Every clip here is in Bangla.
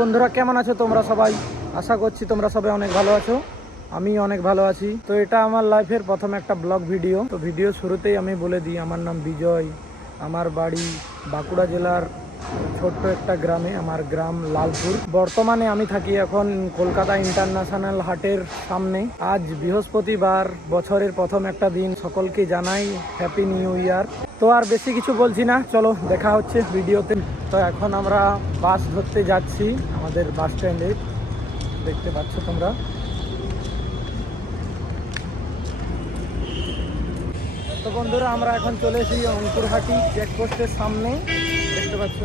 বন্ধুরা কেমন আছো তোমরা সবাই? আশা করছি তোমরা সবাই অনেক ভালো আছো। আমি অনেক ভালো আছি। তো এটা আমার লাইফের প্রথম একটা ব্লগ ভিডিও। তো ভিডিও শুরুতেই আমি বলে দিই, আমার নাম বিজয়। আমার বাড়ি বাঁকুড়া জেলার ছোট্ট একটা গ্রামে। আমার গ্রাম লালপুর। বর্তমানে আমি থাকি এখন কলকাতা ইন্টারন্যাশনাল হাটের সামনে। আজ বৃহস্পতিবার, বছরের প্রথম একটা দিন। সকলকে জানাই হ্যাপি নিউ ইয়ার। তো আর বেশি কিছু বলছি না, চলো দেখা হচ্ছে ভিডিওতে। তো এখন আমরা বাস ধরতে যাচ্ছি আমাদের বাস স্ট্যান্ডে, দেখতে পাচ্ছ তোমরা। তো বন্ধুরা আমরা এখন চলে এসেছি অঙ্কুরহাটি চেকপোস্টের সামনে, দেখতে পাচ্ছ।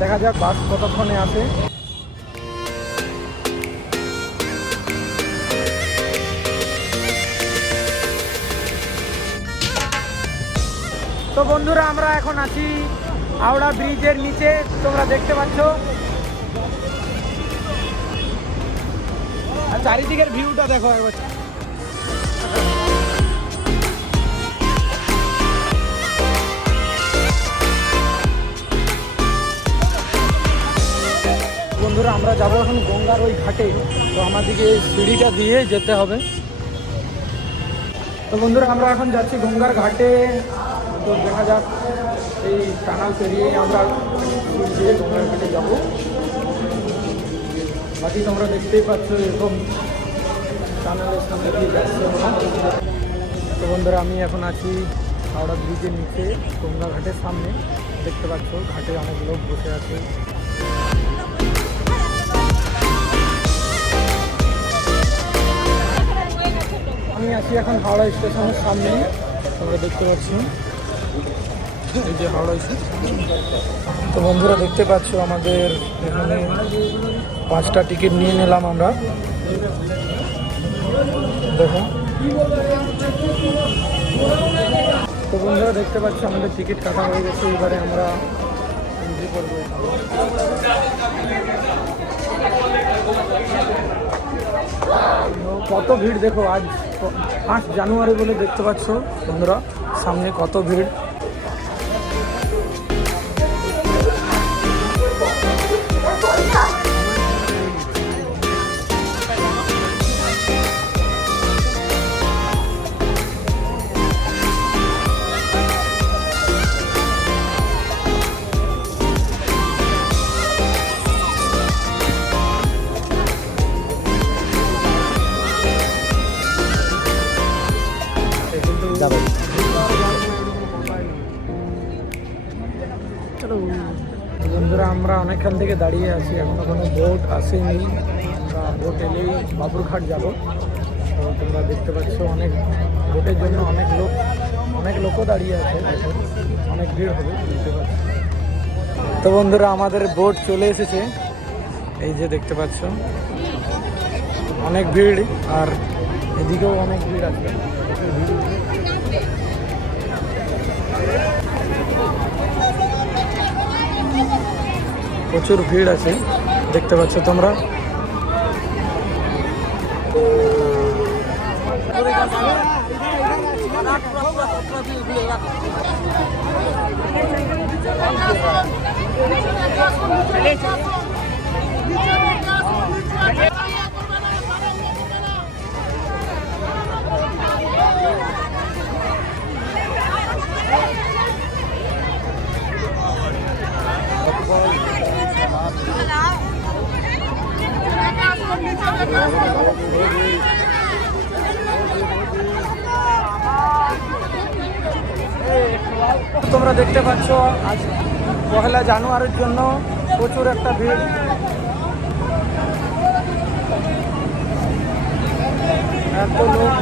দেখা যাক বাস কতক্ষণে আসে। তো বন্ধুরা আমরা এখন আছি হাওড়া ব্রিজের নিচে, তোমরা দেখতে পাচ্ছ। আর চারিদিকের ভিউটা দেখো একবার। বন্ধুরা আমরা যাবো এখন গঙ্গার ওই ঘাটে। তো আমাদেরকে সিঁড়িটা দিয়ে যেতে হবে। তো বন্ধুরা আমরা এখন যাচ্ছি গঙ্গার ঘাটে। তো দেখা যাক এই টানাল পেরিয়ে আমরা দিয়ে গঙ্গার ঘাটে যাবো। বাকি তোমরা দেখতেই পাচ্ছ এরকম টানালের সামনে দিয়ে যাচ্ছে আমরা। তো বন্ধুরা আমি এখন আছি হাওড়া ব্রিজের নিচে গঙ্গা ঘাটের সামনে, দেখতে পাচ্ছ ঘাটে অনেক লোক বসে আছে। আমি আছি এখন হাওড়া স্টেশনের সামনে, তোমরা দেখতে পাচ্ছ এই যে হাওড়া স্টেশন। তো বন্ধুরা দেখতে পাচ্ছ আমাদের এখানে 5টা টিকিট নিয়ে নিলাম আমরা, দেখো। তো বন্ধুরা দেখতে পাচ্ছ আমাদের টিকিট কাটা হয়ে গেছে। এবারে আমরা এন্ট্রি করবো। কত ভিড় দেখো, আজ 5 জানুয়ারি বলে দেখতে পাচ্ছ বন্ধুরা সামনে কত ভিড়। বন্ধুরা আমরা অনেকক্ষণ থেকে দাঁড়িয়ে আছি, এখনো কোনো বোট আসেনি। আমরা বোট এলেই বাবুরঘাট যাব। তো তোমরা দেখতে পাচ্ছ অনেক বোটের জন্য অনেক লোকও দাঁড়িয়ে আছে, অনেক ভিড় হবে বুঝতে পারছি। তো বন্ধুরা আমাদের বোট চলে এসেছে, এই যে দেখতে পাচ্ছ অনেক ভিড়, আর এদিকেও অনেক ভিড় আছে। প্রচুর ভিড় আছে দেখতে পাচ্ছ তোমরা। তোমরা দেখতে পাচ্ছ আজ 1 জানুয়ারির জন্য প্রচুর একটা ভিড়। এত লোক।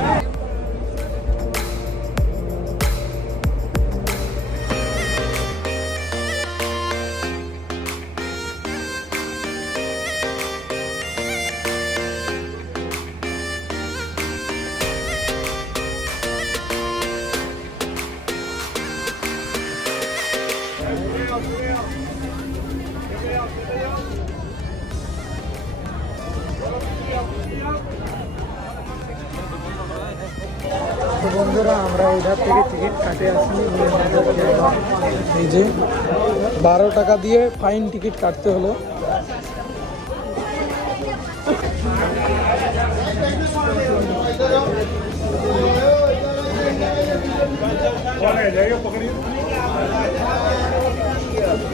তো বন্ধুরা আমরা ওইধার থেকে টিকিট কাটে আসি, এই যে 12 টাকা দিয়ে ফাইন টিকিট কাটতে হলো।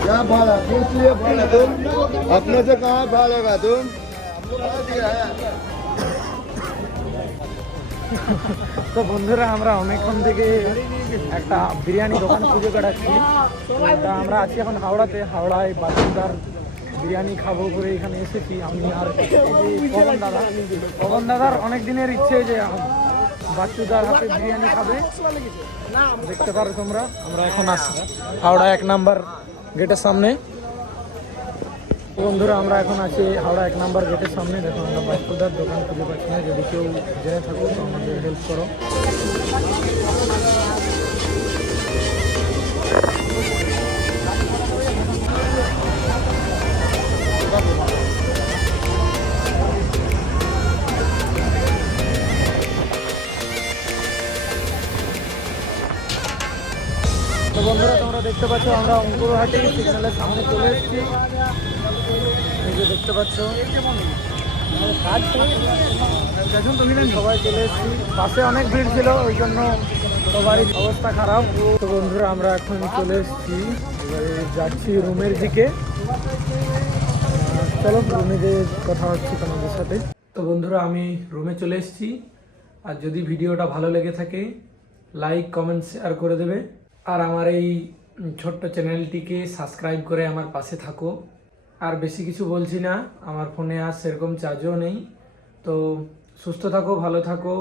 क्या भाड़ा पूछ लिए भाड़ा तुम अपने से कहाँ भागेगा तुम তো বন্ধুরা আমরা অনেকক্ষণ থেকে একটা বিরিয়ানি দোকান খুঁজে বেড়াচ্ছি। তা আমরা আছি এখন হাওড়াতে, হাওড়ায় বাসিন্দার বিরিয়ানি খাবো করে এখানে এসেছি আমি আর এই যে পবন দাদার অনেক দিনের ইচ্ছে যে বাচ্চুদার হাতে বিরিয়ানি খাবে। দেখতে পারো তোমরা, আমরা এখন আসি হাওড়া 1 নাম্বার গেটের সামনে। বন্ধুরা আমরা এখন আছি হাওড়া 1 নাম্বার গেটের সামনে। দেখো আমরা বাচ্চুদার দোকান খুঁজে পাচ্ছি না, যদি কেউ জেনে থাকো তো আমাদের হেল্প করো। তো বন্ধুরা তোমরা দেখতে পাচ্ছ আমরা অঙ্কুরহাটি সিগন্যালের সামনে চলে এসেছি। এই যে দেখতে পাচ্ছ সবাই চলে এসেছি, পাশে অনেক ভিড় ছিল ওই জন্য সবারই অবস্থা খারাপ। তো বন্ধুরা আমরা এখন চলে এসেছি, এবারে যাচ্ছি রুমের দিকে। চলো রুমে যে কথা হচ্ছে তোমাদের সাথে। তো বন্ধুরা আমি রুমে চলে এসেছি, আর যদি ভিডিওটা ভালো লেগে থাকে লাইক কমেন্ট শেয়ার করে দেবে, আর আমার এই ছোট্ট চ্যানেলটিকে সাবস্ক্রাইব করে আমার পাশে থাকো। আর বেশি কিছু বলছি না, আমার ফোনে আর সেরকম চার্জও নেই। তো সুস্থ থাকো, ভালো থাকো,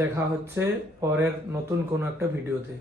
দেখা হচ্ছে পরের নতুন কোনো একটা ভিডিওতে।